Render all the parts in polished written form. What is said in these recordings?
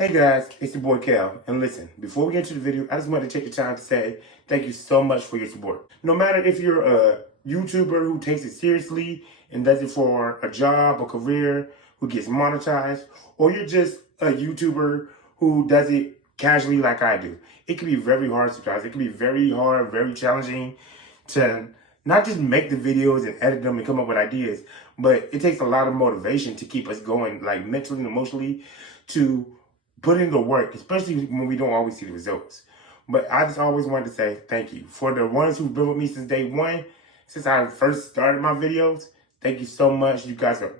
Hey guys, it's your boy Cal, and listen, before we get into the video, I just want to take the time to say thank you so much for your support. No matter if you're a YouTuber who takes it seriously and does it for a job or career, who gets monetized, or you're just a YouTuber who does it casually like I do. It can be very hard sometimes. It can be very hard, very challenging to not just make the videos and edit them and come up with ideas, but it takes a lot of motivation to keep us going, like mentally and emotionally, to put in the work, especially when we don't always see the results. But I just always wanted to say thank you. For the ones who've been with me since day one, since I first started my videos, thank you so much. You guys are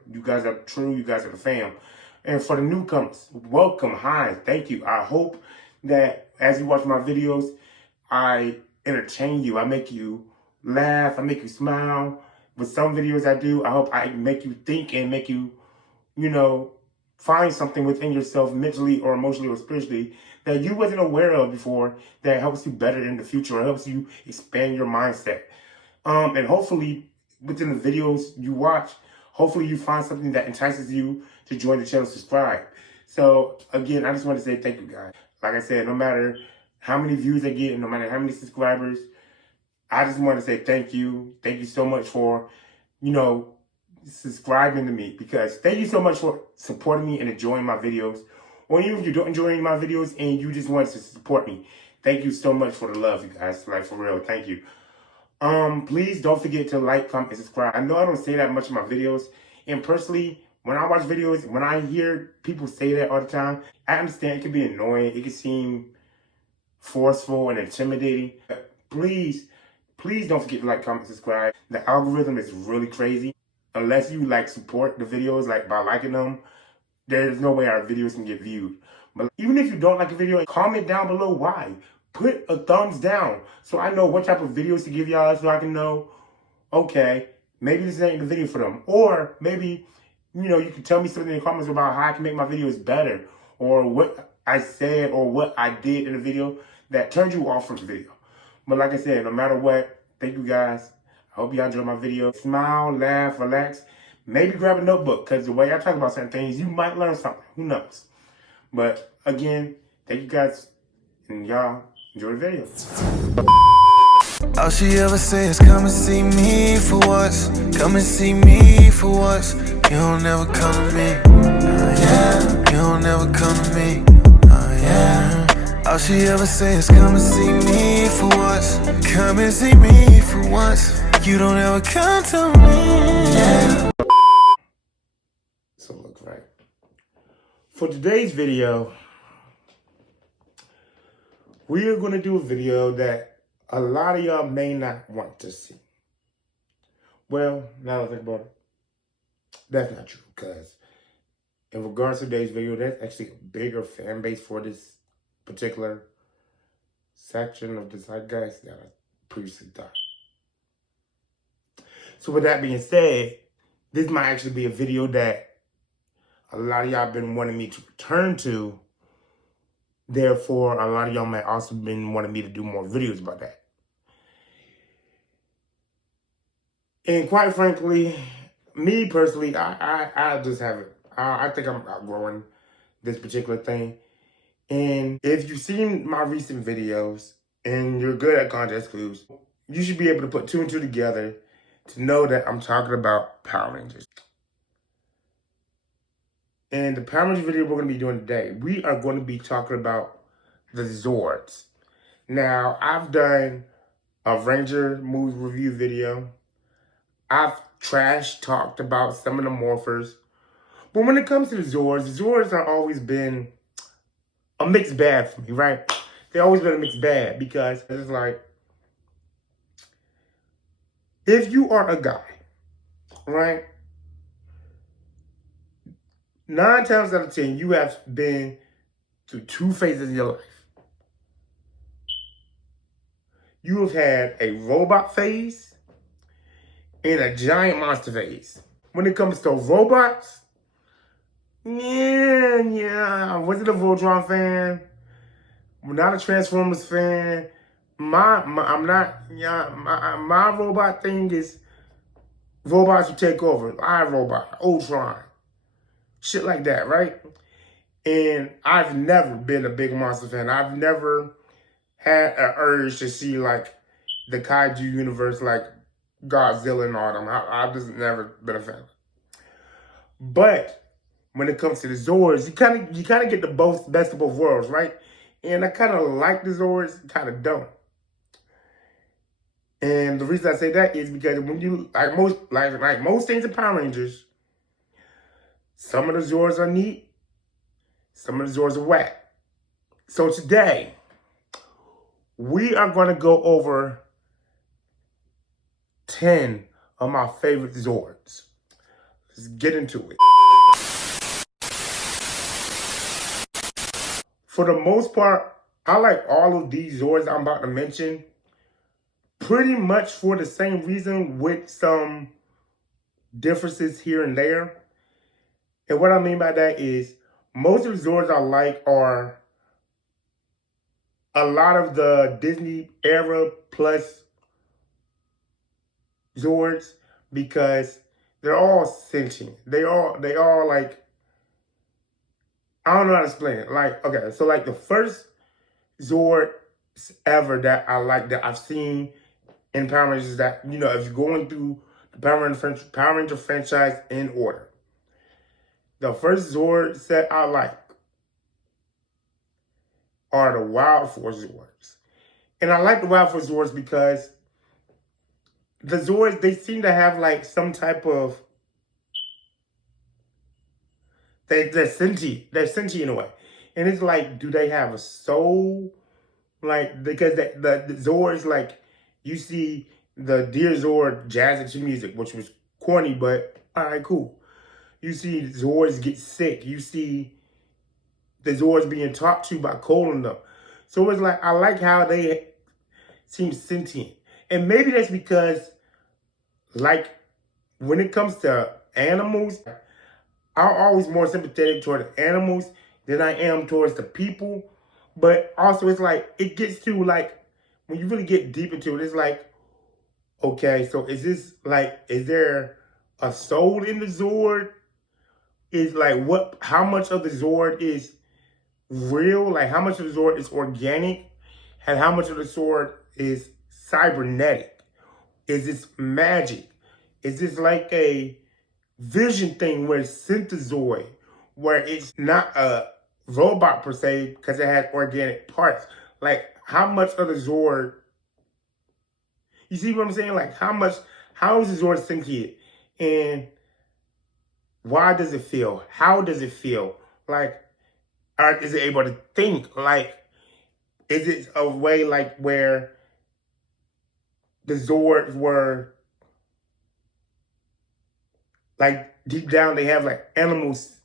true, you guys are the fam. And for the newcomers, welcome, hi, thank you. I hope that as you watch my videos, I entertain you, I make you laugh, I make you smile. With some videos I do, I hope I make you think and make you, find something within yourself mentally or emotionally or spiritually that you wasn't aware of before that helps you better in the future or helps you expand your mindset. And hopefully within the videos you watch, hopefully you find something that entices you to join the channel, subscribe. So again, I just want to say thank you guys. Like I said, no matter how many views I get and no matter how many subscribers, I just want to say thank you. Thank you so much for, subscribing to me, because thank you so much for supporting me and enjoying my videos. Or even if you don't enjoy my videos and you just want to support me, thank you so much for the love, you guys. Like, for real, thank you. Please don't forget to like, comment, and subscribe. I know I don't say that much in my videos, and personally, when I watch videos, when I hear people say that all the time, I understand it can be annoying, it can seem forceful and intimidating. But please don't forget to like, comment, subscribe. The algorithm is really crazy. Unless you support the videos by liking them, there's no way our videos can get viewed. But even if you don't like a video, comment down below why. Put a thumbs down so I know what type of videos to give y'all, so I can know, okay, maybe this ain't the video for them. Or maybe, you can tell me something in the comments about how I can make my videos better, or what I said or what I did in the video that turned you off from the video. But like I said, no matter what, thank you guys. I hope y'all enjoy my video. Smile, laugh, relax. Maybe grab a notebook, because the way I talk about certain things, you might learn something. Who knows? But again, thank you guys, and y'all enjoy the video. All she ever say is come and see me for once. Come and see me for once. You don't ever come to me. Yeah. You don't ever come to me. Yeah. All she ever say is come and see me for once. Come and see me for once. You don't ever come to me. Yeah. So look, right. For today's video, we are going to do a video that a lot of y'all may not want to see. Well, now that I think about it, that's not true, because in regards to today's video, that's actually a bigger fan base for this particular section of the zeitgeist that I previously thought. So with that being said, this might actually be a video that a lot of y'all been wanting me to return to. Therefore, a lot of y'all might also been wanting me to do more videos about that. And quite frankly, me personally, I just haven't. I think I'm outgrowing this particular thing. And if you've seen my recent videos and you're good at context clues, you should be able to put two and two together to know that I'm talking about Power Rangers. And the Power Rangers video we're going to be doing today, we are going to be talking about the Zords. Now, I've done a Ranger movie review video. I've trash talked about some of the morphers. But when it comes to the Zords have always been a mixed bag for me, right? They've always been a mixed bag, because it's like, if you are a guy, right? 9 times out of 10, you have been through 2 phases of your life. You have had a robot phase and a giant monster phase. When it comes to robots, I wasn't a Voltron fan. I'm not a Transformers fan. My robot thing is robots who take over. iRobot, Ultron, shit like that, right? And I've never been a big monster fan. I've never had an urge to see like the kaiju universe, like Godzilla and all them. I've just never been a fan. But when it comes to the Zords, you kind of get the best of both worlds, right? And I kind of like the Zords, kind of don't. And the reason I say that is because when you like most things in Power Rangers, some of the Zords are neat, some of the Zords are whack. So today, we are going to go over 10 of my favorite Zords. Let's get into it. For the most part, I like all of these Zords I'm about to mention pretty much for the same reason with some differences here and there. And what I mean by that is most of the Zords I like are a lot of the Disney era plus Zords because they're all sentient. They all like, I don't know how to explain it. Like, okay, so like the first Zord ever that I like that I've seen in Power Rangers that, you know, if you're going through the Power Ranger franchise in order, the first Zord set I like are the Wild Force Zords. And I like the Wild Force Zords because the Zords, they seem to have like some type of, they're sentient. They're sentient in a way. And it's like, do they have a soul? Like, because the Zords, like, you see the Dear Zord jazz into music, which was corny, but all right, cool. You see Zords get sick. You see the Zords being talked to by Cole and them. So it's like, I like how they seem sentient. And maybe that's because, like, when it comes to animals, I'm always more sympathetic toward the animals than I am towards the people. But also, it's like, it gets to, like, when you really get deep into it, it's like, okay, so is this, like, is there a soul in the Zord? Is, like, how much of the Zord is real? Like, how much of the Zord is organic? And how much of the Zord is cybernetic? Is this magic? Is this like a vision thing where it's synthezoid, where it's not a robot per se because it has organic parts? Like, how much of the Zord, you see what I'm saying? Like, how is the Zord sentient? And why does it feel? How does it feel? Like, is it able to think? Like, is it a way like where the Zords were, like, deep down they have like animals,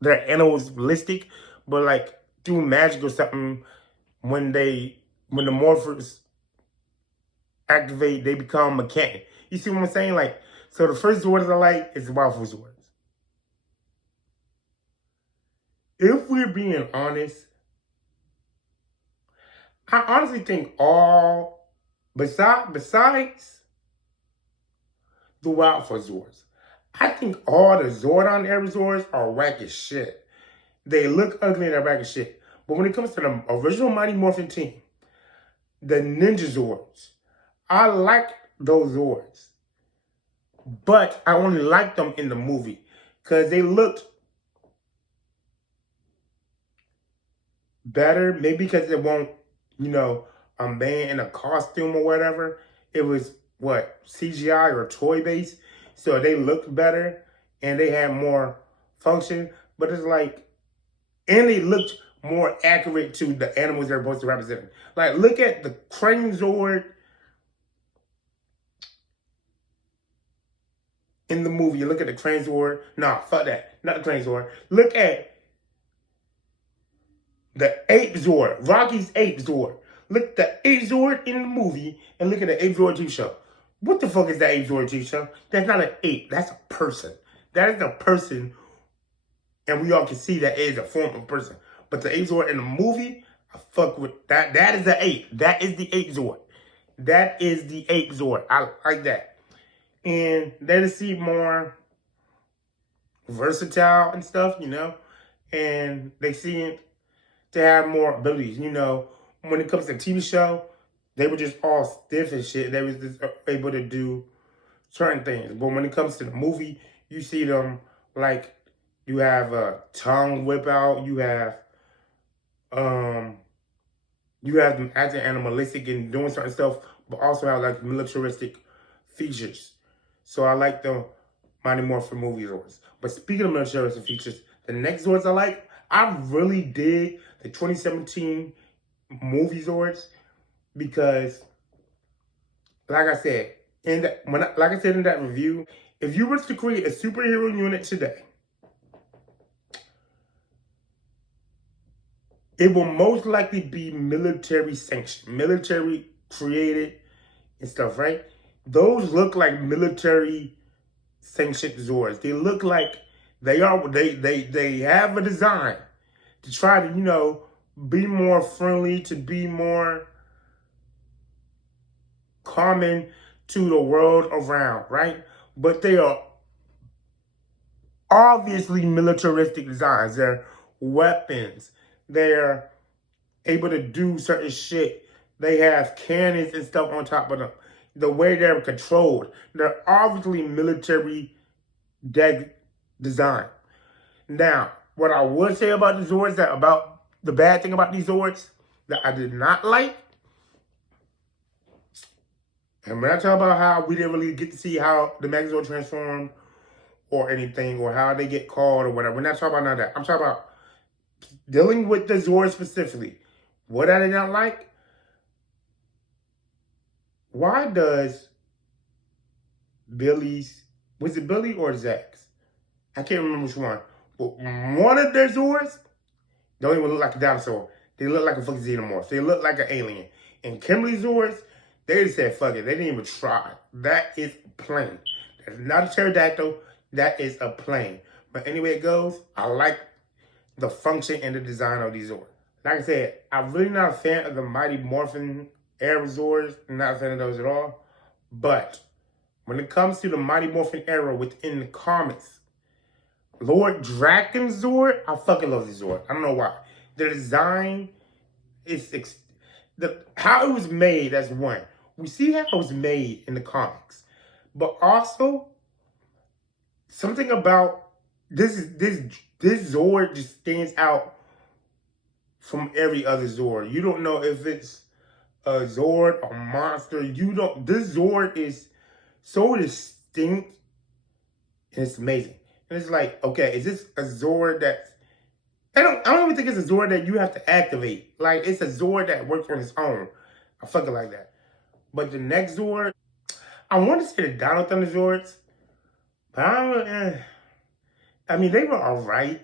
they're animalistic, but like through magic or something, when the morphers activate, they become mechanic. You see what I'm saying? Like, so the first Zords I like is the Wild Force Zords. If we're being honest, I honestly think besides the Wild Force Zords, I think all the Zordon era Zords are whack as shit. They look ugly and they're whack as shit. But when it comes to the original Mighty Morphin team, the Ninja Zords, I like those Zords. But I only liked them in the movie because they looked better. Maybe because it won't, you know, a man in a costume or whatever. It was, what, CGI or toy based. So they looked better and they had more function. But it's like, and they looked more accurate to the animals they're supposed to represent. Like, look at the Crane Zord in the movie. You look at the Crane Zord. Nah, fuck that. Not the Crane Zord. Look at the Ape Zord. Rocky's Ape Zord. Look at the Ape Zord in the movie and look at the Ape Zord TV show. What the fuck is that Ape Zord TV show? That's not an ape. That's a person. That is a person. And we all can see that it is a form of person. But the Ape Zord in the movie, I fuck with that. That is the ape. That is the Ape Zord. That is the Ape Zord. I like that. And they seem more versatile and stuff, you know. and they seem to have more abilities. You know, when it comes to TV show, they were just all stiff and shit. They was just able to do certain things. But when it comes to the movie, you see them like you have a tongue whip out, um you have them acting animalistic and doing certain stuff, but also have like militaristic features. So I like the Mighty Morphin movie Zords. But speaking of militaristic features, the next Zords I really dig the 2017 movie Zords because, like I said, like I said in that review, if you were to create a superhero unit today, it will most likely be military sanctioned, military created and stuff, right? Those look like military sanctioned Zords. They look like they have a design to try to, you know, be more friendly, to be more common to the world around, right? But they are obviously militaristic designs. They're weapons. They're able to do certain shit. They have cannons and stuff on top of them. The way they're controlled, they're obviously military design. Now, what I would say about the Zords, about the bad thing about these Zords that I did not like, and when I talk about how we didn't really get to see how the Megazord transformed or anything, or how they get called or whatever, we're not talking about none of that. I'm talking about dealing with the Zords specifically. What I did not like, why does Billy's, was it Billy or Zach's? I can't remember which one. But one of their Zords don't even look like a dinosaur. They look like a fucking xenomorph. They look like an alien. And Kimberly's Zords, they just said, fuck it. They didn't even try. That is plain. That's not a pterodactyl. That is a plane. But anyway it goes, I like the function and the design of these Zords. Like I said, I'm really not a fan of the Mighty Morphin era Zords. I'm not a fan of those at all. But when it comes to the Mighty Morphin era within the comics, Lord Draken's Zord, I fucking love this Zord. I don't know why. The design is how it was made. That's one. We see how it was made in the comics, but also something about this Zord just stands out from every other Zord. You don't know if it's a Zord or monster. This Zord is so distinct and it's amazing. And it's like, okay, is this a Zord that's, I don't even think it's a Zord that you have to activate. Like, it's a Zord that works on its own. I fucking like that. But the next Zord, I want to say the Dino Thunder Zords, but I mean, they were alright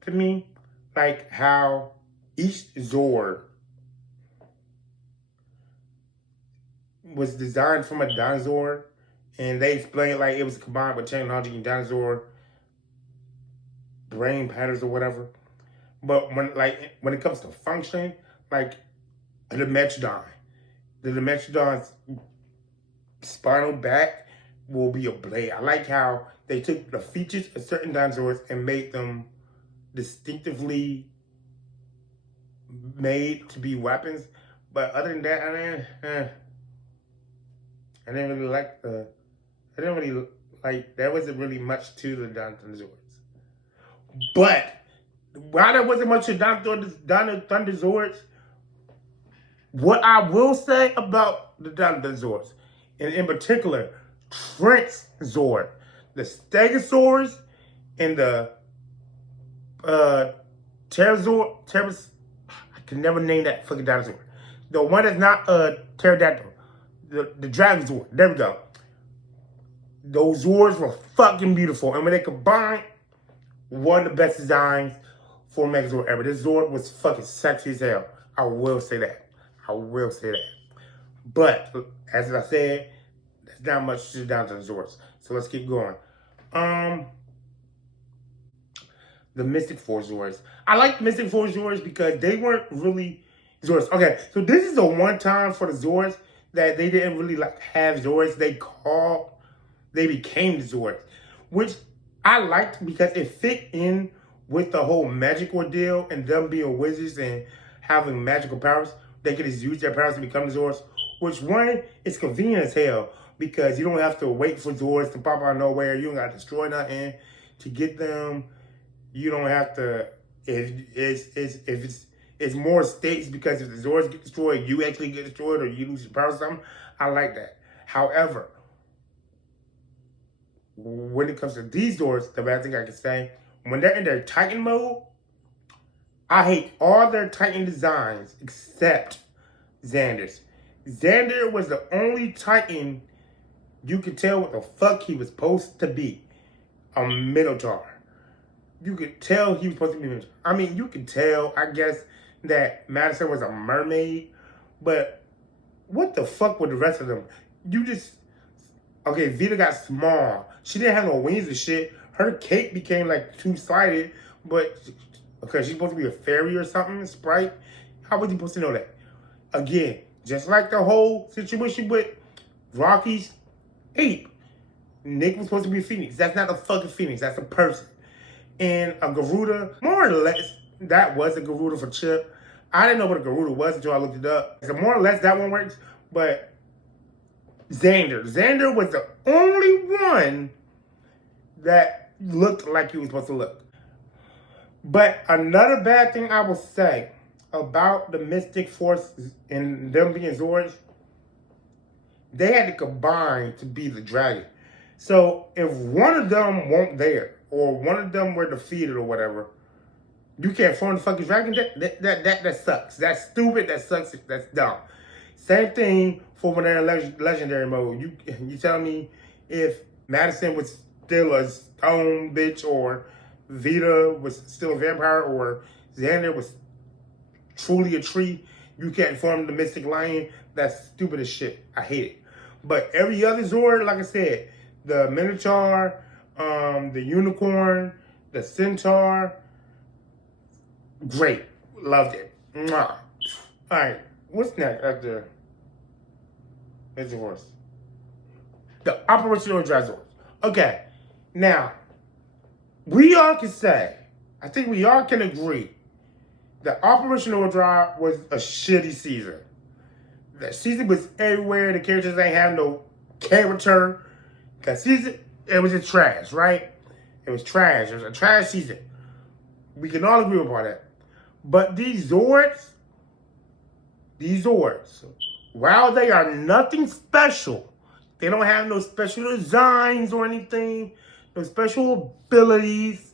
to me. Like how each Zord was designed from a dinosaur, and they explained like it was combined with technology and dinosaur brain patterns or whatever. But when it comes to function, like the Dimetrodon's spinal back will be a blade. I like how they took the features of certain dinosaurs and made them distinctively made to be weapons. But other than that, I didn't really like there wasn't really much to the Dino Thunder Zords. But while there wasn't much to Dino Thunder Zords, what I will say about the Dino Thunder Zords, and in particular, Trent's Zord, the Stegosaurus and the Pterosaurus, I can never name that fucking dinosaur. The one that's not a pterodactyl, the Dragon Zord, there we go. Those Zords were fucking beautiful. And when they combined, one of the best designs for Megazord ever. This Zord was fucking sexy as hell. I will say that. But, as I said, there's not much to down to the Zords. So let's keep going. The Mystic Force Zords. I like Mystic Force Zords because they weren't really Zords. Okay, so this is the one time for the Zords that they didn't really like have Zords. They became the Zords, which I liked because it fit in with the whole magic ordeal and them being wizards and having magical powers, they can just use their powers to become the Zords. Which one is convenient as hell because you don't have to wait for Zords to pop out of nowhere. You don't got to destroy nothing to get them. You don't have to. It's more stakes because if the Zords get destroyed, you actually get destroyed or you lose your power or something. I like that. However, when it comes to these Zords, the bad thing I can say, when they're in their Titan mode, I hate all their Titan designs except Xander's. Xander was the only Titan you could tell what the fuck he was supposed to be. A Minotaur. You could tell he was supposed to be a Minotaur. I mean, you could tell, I guess, that Madison was a mermaid, but what the fuck with the rest of them? Okay, Vita got small. She didn't have no wings and shit. Her cape became like two-sided, but because she's supposed to be a fairy or something, Sprite. How was he supposed to know that? Again, just like the whole situation with Rocky's ape. Nick was supposed to be a phoenix. That's not a fucking phoenix. That's a person. And a Garuda, more or less, that was a Garuda for Chip. I didn't know what a Garuda was until I looked it up. So more or less, that one works. But Xander was the only one that looked like he was supposed to look. But another bad thing I will say about the Mystic Force and them being Zords, they had to combine to be the dragon. So if one of them weren't there, or one of them were defeated or whatever, you can't form the fucking dragon. That sucks. That's stupid. That sucks. That's dumb. Same thing for when they're in legendary mode. You tell me if Madison was still a stone bitch, or Vita was still a vampire, or Xander was truly a tree, you can't form the Mystic Lion. That's stupid as shit. I hate it. But every other Zord, like I said, the Minotaur, the Unicorn, the Centaur, great. Loved it. Mwah. All right, what's next after the Zords? The Operation Overdrive Zords. Okay, now, we all can say, I think we all can agree, that Operation Overdrive was a shitty season. The season was everywhere. The characters ain't have no character. That season, it was just trash, right? It was trash. It was a trash season. We can all agree upon that. But these Zords, while they are nothing special, they don't have no special designs or anything, no special abilities.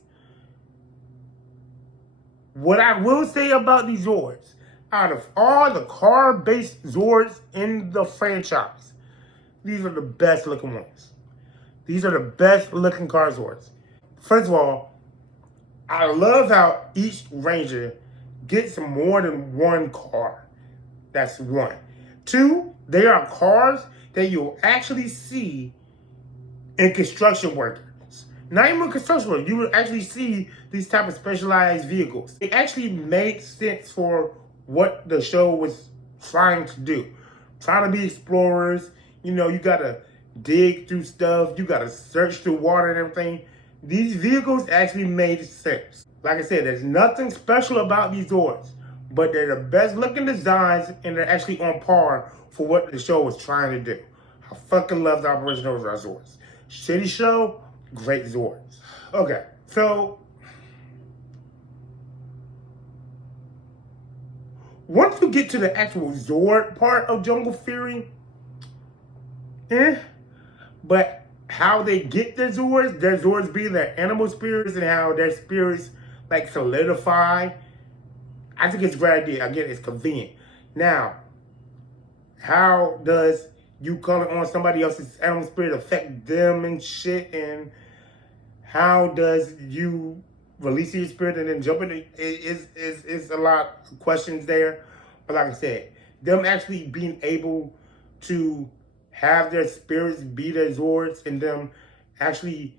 What I will say about these Zords, out of all the car-based Zords in the franchise, these are the best looking ones. These are the best looking car Zords. First of all, I love how each Ranger gets more than one car. That's one. Two, they are cars that you'll actually see in construction workers. Not even construction workers. You will actually see these type of specialized vehicles. It actually made sense for what the show was trying to do. Trying to be explorers. You know, you gotta dig through stuff. You gotta search through water and everything. These vehicles actually made sense. Like I said, there's nothing special about these Zords, but they're the best looking designs and they're actually on par for what the show was trying to do. I fucking love the Operation Overdrive Zords. Shitty show, great Zords. Okay, so once you get to the actual Zord part of Jungle Fury, but how they get their Zords being their animal spirits and how their spirits like solidify, I think it's a great idea. Again, it's convenient. Now, how does you calling on somebody else's animal spirit affect them and shit? And how does you release your spirit and then jump in? It's a lot of questions there. But like I said, them actually being able to have their spirits be their Zords and them actually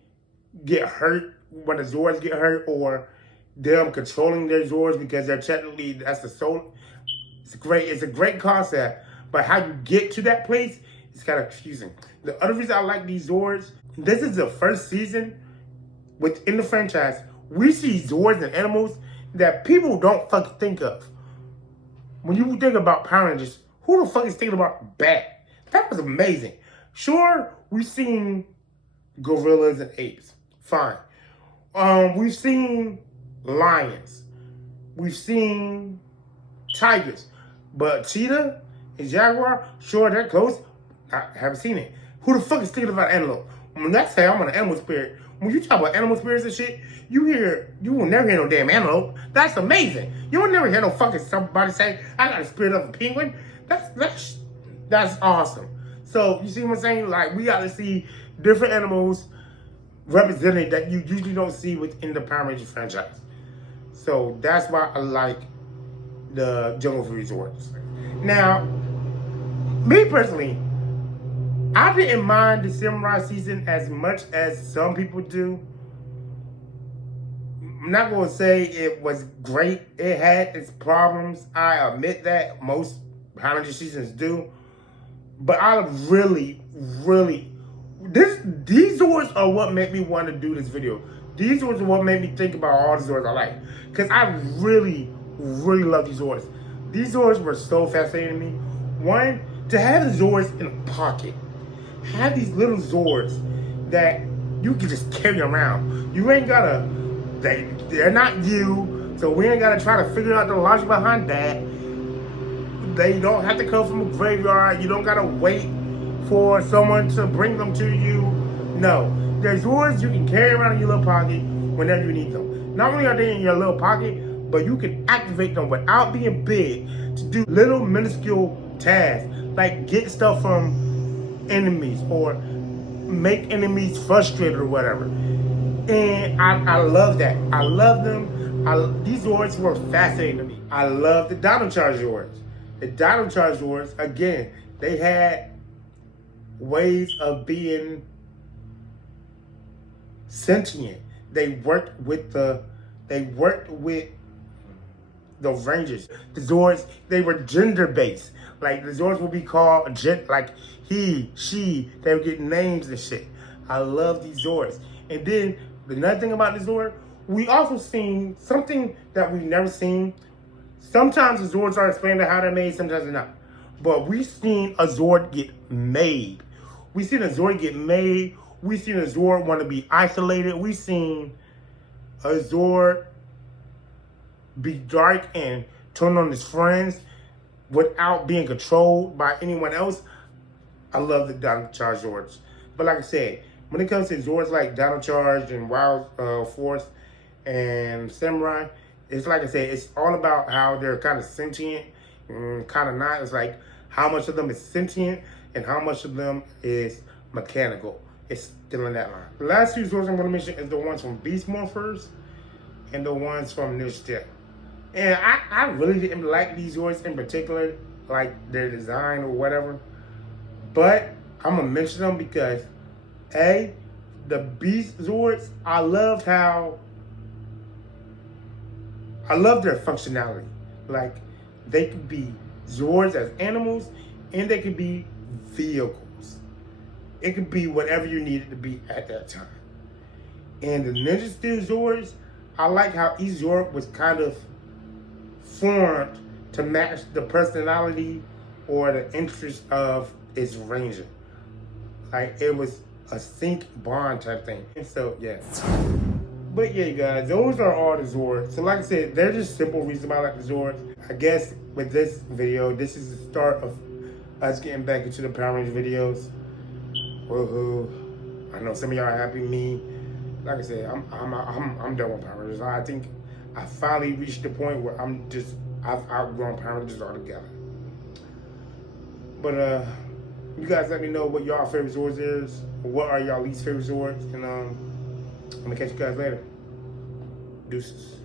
get hurt when the Zords get hurt, or them controlling their Zords because they're technically, that's the soul. It's a great concept, but how you get to that place is kind of confusing. The other reason I like these Zords, this is the first season within the franchise we see Zords and animals that people don't fucking think of. When you think about Power Rangers, who the fuck is thinking about Bat? That was amazing. Sure, we've seen gorillas and apes. Fine. We've seen lions. We've seen tigers. But cheetah and jaguar, sure, they're close. I haven't seen it. Who the fuck is thinking about antelope? When I say I'm an animal spirit, when you talk about animal spirits and shit, you will never hear no damn antelope. That's amazing. You will never hear no fucking somebody say, I got a spirit of a penguin. That's awesome. So, you see what I'm saying? Like, we got to see different animals represented that you usually don't see within the Power Rangers franchise. So, that's why I like the Jungle Fury Zords. Now, me personally, I didn't mind the Samurai season as much as some people do. I'm not going to say it was great. It had its problems. I admit that. Most Power Ranger seasons do. But I really, these Zords are what made me want to do this video. These Zords are what made me think about all the Zords I like. Because I really love these Zords. These Zords were so fascinating to me. One, to have the Zords in a pocket. Have these little Zords that you can just carry around. You ain't gotta, they're not you, so we ain't gotta try to figure out the logic behind that. They don't have to come from a graveyard. You don't gotta wait for someone to bring them to you. No, they're Zords you can carry around in your little pocket whenever you need them. Not only are they in your little pocket, but you can activate them without being big to do little minuscule tasks, like get stuff from enemies or make enemies frustrated or whatever. And I love that. I love them. These Zords were fascinating to me. I love the Dino Charge Zords. The Dino Charge Zords, again, they had ways of being sentient. They worked with the Rangers. The Zords, they were gender-based. Like, the Zords would be called, like, he, she. They would get names and shit. I love these Zords. And then, another thing about the Zord, we also seen something that we've never seen. Sometimes the Zords are explained to how they're made, sometimes they're not. But we've seen a Zord get made. We've seen a Zord get made. We've seen a Zord want to be isolated. We've seen a Zord be dark and turn on his friends without being controlled by anyone else. I love the Dino Charge Zords. But like I said, when it comes to Zords like Dino Charge and Wild Force and Samurai, it's like I said, it's all about how they're kind of sentient and kind of not. It's like how much of them is sentient and how much of them is mechanical. It's still in that line. The last two Zords I'm going to mention is the ones from Beast Morphers and the ones from Ninja Steel. And I really didn't like these Zords in particular, like their design or whatever. But I'm going to mention them because, A, the Beast Zords, I love their functionality. Like, they could be Zords as animals, and they could be vehicles. It could be whatever you need it to be at that time. And the Ninja Steel Zords, I like how each Zord was kind of formed to match the personality or the interest of its ranger. Like, it was a sync bond type thing. And so, yeah. But yeah, guys, those are all the Zords. So like I said, they're just simple reasons why I like the Zords. I guess with this video, this is the start of us getting back into the Power Rangers videos. Woohoo. I know some of y'all are happy with me. Like I said, I'm done with Power Rangers. I think I finally reached the point where I've outgrown Power Rangers altogether. But you guys let me know what y'all favorite Zords is. What are y'all least favorite Zords? And I'm gonna catch you guys later. Deuces.